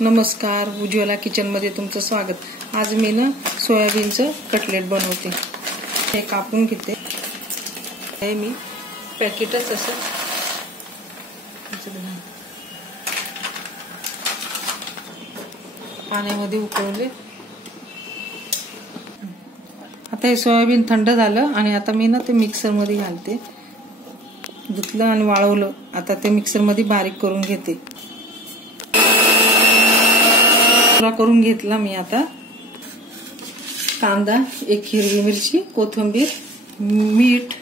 नमस्कार, उज्ज्वला किचनमध्ये तुमचं स्वागत। आज मी ना सोयाबीनचं कटलेट बनवते। हे कापून घेते। हे मी पॅकेटच असं पाण्यामध्ये उकळले। आता हे सोयाबीन थंड झालं आणि आता मी ना ते मिक्सर मध्ये घालते। धुतलं आणि वाळवलं। आता ते मिक्सर मध्ये बारीक करून घेते। करून घेतला मी। आता कांदा, एक हिरवी मिरची, कोथिंबीर, मीठ,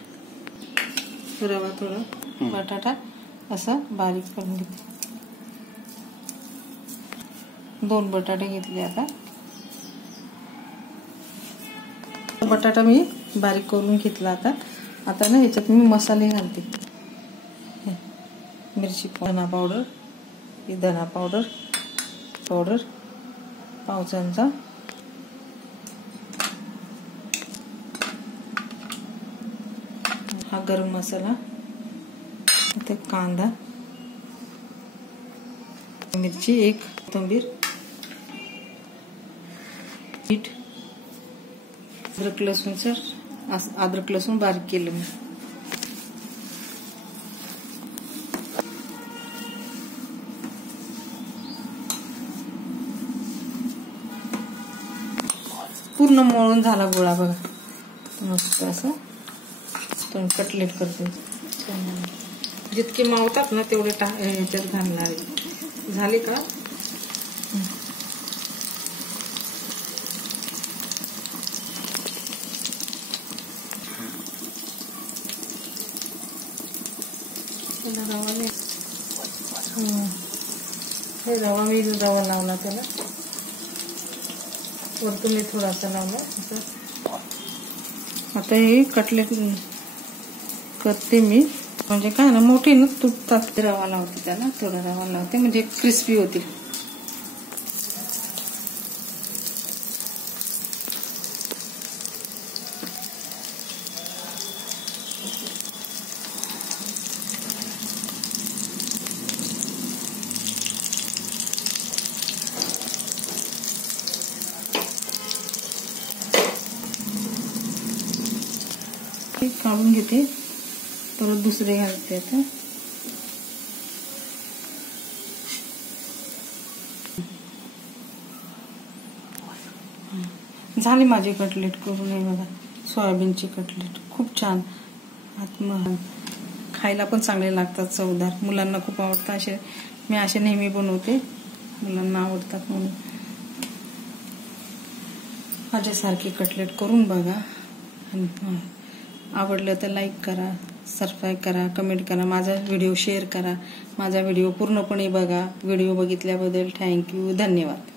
रवा थोडा, बटाटा असा बारीक करून घेते। 2 बटाटे घेतले। आता बटाटा मी बारीक करून घेतला। आता ना ह्याच्यात मी मसाले घालते। मिरची, धना पावडर, धना पावडर पाव चमचा, हा गरम मसाला, ते कांदा, मिरची, एक कोथिंबीर, मीठ, अद्रक लसूण बारीक केलं मी। पूर्ण मळून झाला गोळा बघा। मस्त असं कटलेट करते। जितके मावतात ना तेवढे ह्याच्यात घालणार आहे। झाले का? रवा लावला त्याला, वरतून मी थोडासा लावला असं। आता हे कटलेट करते मी, म्हणजे काय ना मोठी ना तुटतात। रवा लावते त्याला, थोडा रवा लावते म्हणजे क्रिस्पी होतील। काढून घेते, परत दुसरे घालते। आता झाले माझे कटलेट करून। हे बघा, सोयाबीनची कटलेट खूप छान, खायला पण चांगले लागतात, चवदार। मुलांना खूप आवडतात। मी असे नेहमी बनवते, मुलांना आवडतात म्हणून। माझ्यासारखे कटलेट करून बघा। आवडलं तर लाईक करा, सबस्क्राईब करा, कमेंट करा, माझा व्हिडिओ शेअर करा, माझा व्हिडिओ पूर्णपणे बघा। व्हिडिओ बघितल्याबद्दल थँक्यू, धन्यवाद।